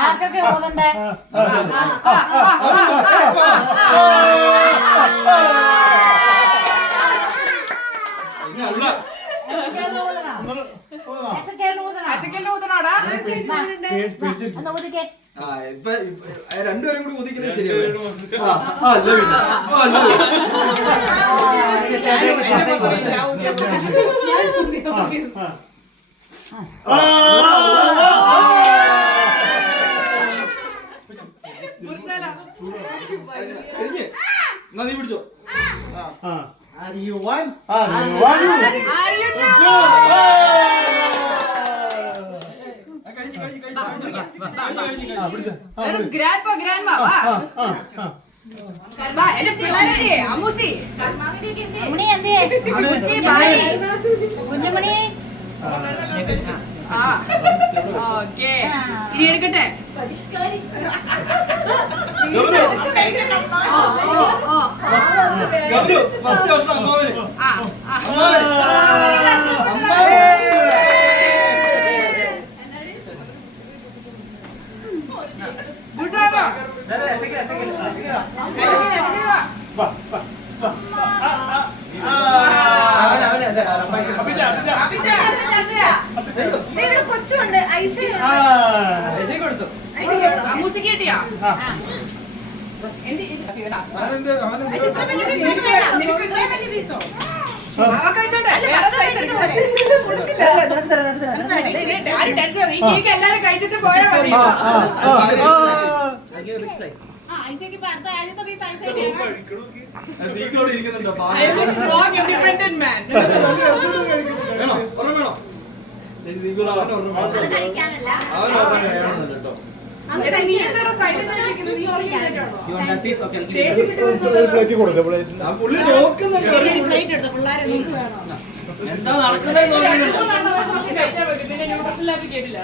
ആർക്കൊക്കെ ഓതണ്ടേ? രണ്ടുപേരും കൂടി ഒതുക്കുന്നത് ശരിയാണ്. നീ പിടിച്ചോ. Are you one? കുഞ്ഞുമണി ഇനി എടുക്കട്ടെ. കൊച്ചുണ്ട് മൂസിക്ക് കിട്ടിയാ? എല്ലാരും കഴിച്ചിട്ട് പോയാൽ മതി. എന്താ നടക്കുന്നത്? കേട്ടില്ല.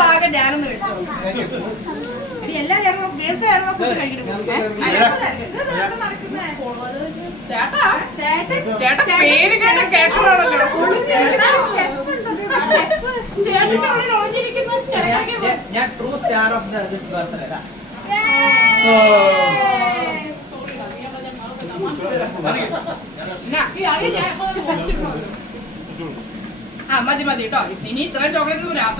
പാകം ഞാനൊന്ന് കഴിച്ചോ. ചേട്ടാ പേര് കേട്ടതാണല്ലോ. ഞാൻ true star of this birthday. മതി മതി കേട്ടോ. ഇനി ഇത്രയും ചോക്ലേറ്റ് രാത്രി